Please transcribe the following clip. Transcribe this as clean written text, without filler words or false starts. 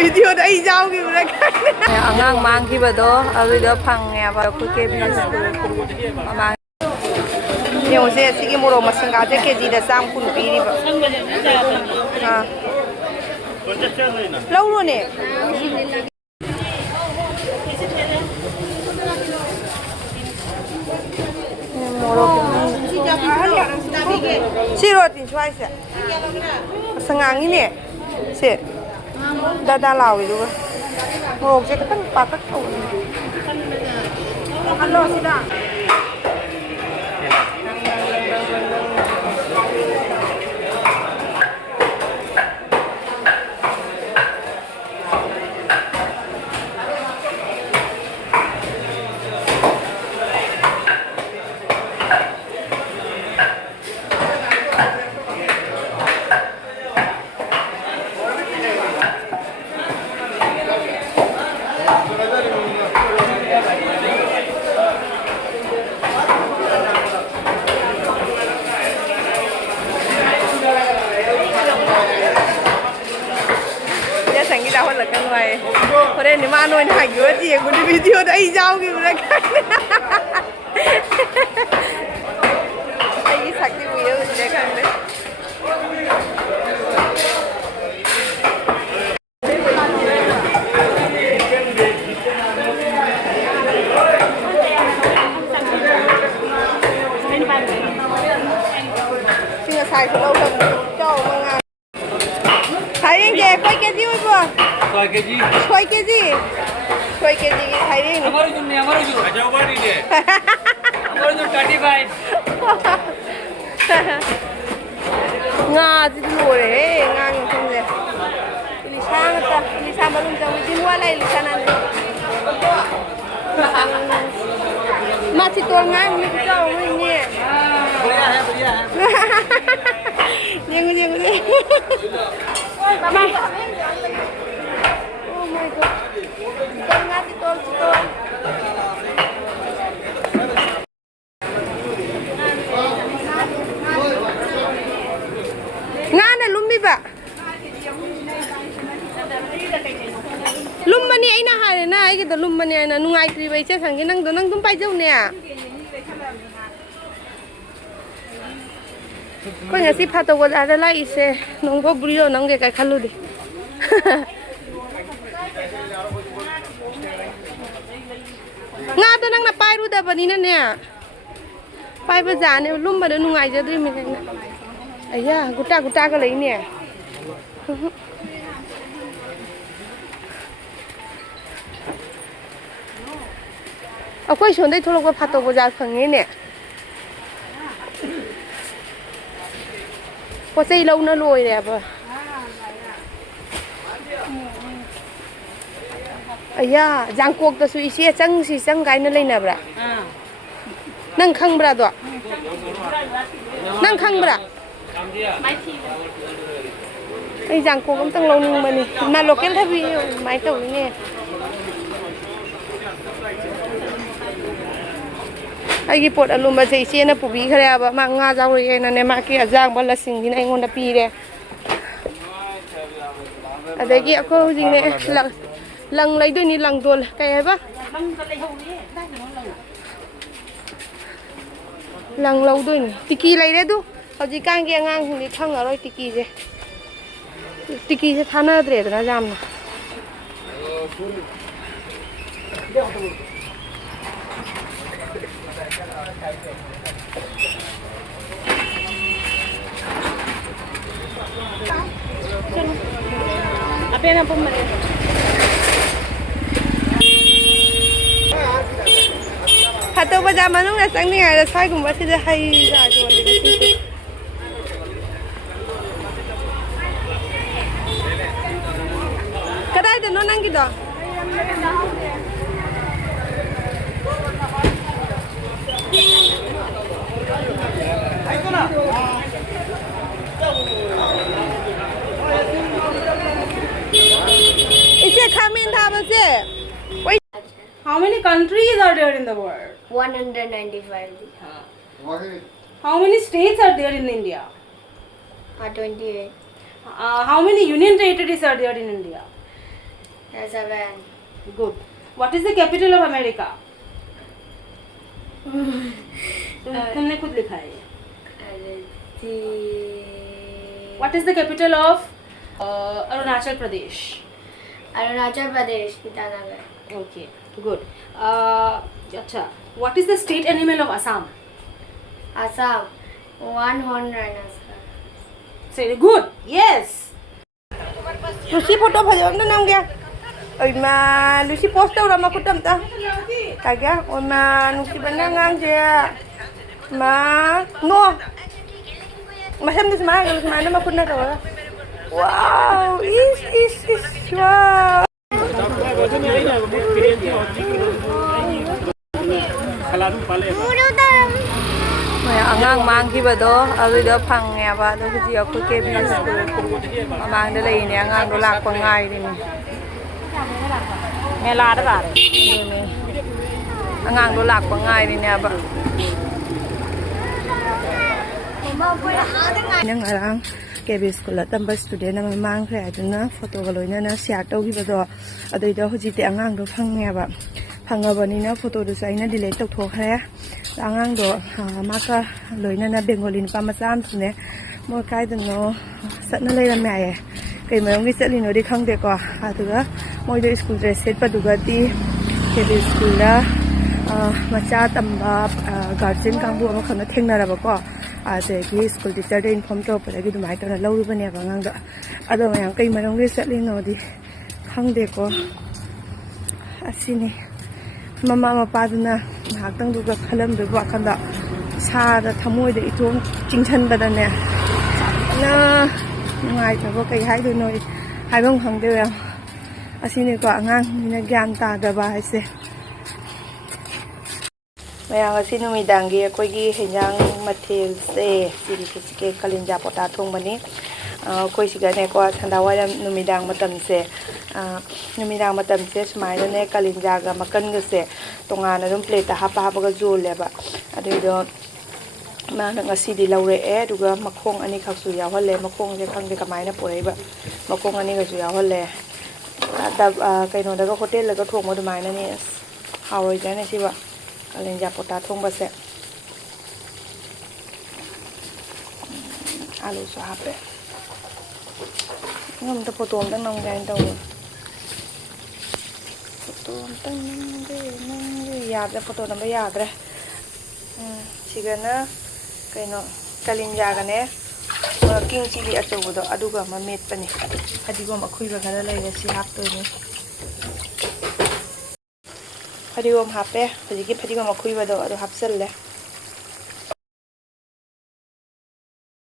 video da ai jao ki bra angang mang ki ba do awi do phang ya ba ku ke bi ma yo se sigi moro masanga je ke ji da sam kun pi ri ba ha lâu luôn nè siro tin chwai se sangang ini se dada lau itu ngok je kan patak tu halo sida Yauhalakanu ai ore ni ma noi na gyo ji ko ni video da ai jao ki bra ai sakti video je kan de singa sai ko lo cho ma quay cái gì vậy bố? Quay cái gì? Quay cái gì? Quay cái gì thấy đi? Hamaru jun ne, hamaru jun. Acha bari ne. Hamaru jun 35. Nga gì luôn đấy, nga như không vậy. Lisan ta, lisan balun ta, ujin wala lisanan. Masih tuang nga, ni kau ni. Beriya hai. Jeng. Mama. Oh my god. Tengah tol. Ngana lumbi ba? Lummani ai na hare na ai ke lummani ai na nungai tri bai che sangi nang do nang tum pai jau ne. Ko ngasi phato go ada lai se nonggo burio nongge kai khalu di nga to nang na pai ru da bani na ne pai ba ja ne lum ba de nungai ja dri mi na aya guta ka lai ne akoi shon dai tholok ba phato go ja phang ne có xây lâu nó lùi đẹp rồi. Aya, giang cuộc ta suy xe chăng cái nó lên nè bra. Nang khăng bra đó. Nang khăng bra. Ai giang cuộc cũng tăng lâu nhưng mà nè, mà local thay vì máy tàu nè. ai gi pot alum ba sei se na pubi khare ba ma nga jaw ri na ne ma ki ajang ba la sing din ai ngon da pi re adagi ako jing ne lang lai do ni lang dol kai ba lang lâu do ni tiki lai re du hoji kang ge ngang ni thang aroi tiki je thana dre na jam na apa yang nampak mana? Hato ba zaman nung nasang ni ada saya kumba sila Haiba jual di sini. Kada itu nonang kita. How many countries are there in the world? 195. How many states are there in India? 28. How many union territories are there in India? 7. Good. What is the capital of America? तुमने खुद लिखा है ये. What is the capital of Arunachal Pradesh? Arunachal Pradesh, Itanagar. Okay, good. अच्छा. What is the state animal of Assam? Assam, one horn rhinoceros. Say good. Yes. Lucy photo phajam na nam kya oi ma Lucy post tau rama kutam ta ka kya oi ma Lucy banang ngang je ma no ma sam dis ma Lucy ma na ma kunna to wow is wow angang mang ki ba do adu do phang ya ba do ji ya khu ke bi mang de lai ne angang do lak pa ngai ni nghe la đó bà angang do lak pa ngai ni ne ba nang arang ke bi school la tamba student na mang khre adu na photo ga loi na share to gi ba do adu do hoji te angang do phang ya ba phang ga ba ni na photo do sai na delete tok tho khre angang do maka loina na bengalin pa macam sune mo kai de no sat na leira me ai kai mayong gi chatli no di khang de ko aduga moi do school dress set pa duga ti ke di school la macha tamba guardian kang bu ma khana thengna ra ba ko ase gi school teacher de inform to pa gi du mai to na lo ru ba ne ba ngang da ado mayang kai mayong gi chatli no di khang de ko asini mama mapaduna ngahaktang duga khalam be ba khanda sa da thamoi de itom chingchan ba da ne na ngai ta ko kai hai du noi hai bang hang de ya asini ko angang ni na gyan ta da ba hai se mayang asinu mi dangi ko gi henyang mathel se siri ke kalinja pota thong bani koi siga ne ko thanda wa numidang matam se numidang matam se smai ne kalinja ga makan ga se tonga na dum plate ha pa ga jol le ba adu do ma na ngasi di laure e duga makhong ani khak su ya hole makhong je khang de kamai na porei ba makhong ani ga su ya hole da kai no da ga hotel la ga thong mo du mai na ni hawai ja ne si ba kalinja pota thong ba se alu so hape ngam ta photo tang nong gain tau photo tang nong ya da photo na ba ya dre sigana kaino kalinja ga ne king chili achobu do aduga ma met pani adigo ma khui ba gara lai ga si hap to ni adigo ma hape ji ki adigo ma khui ba do adu hap sel le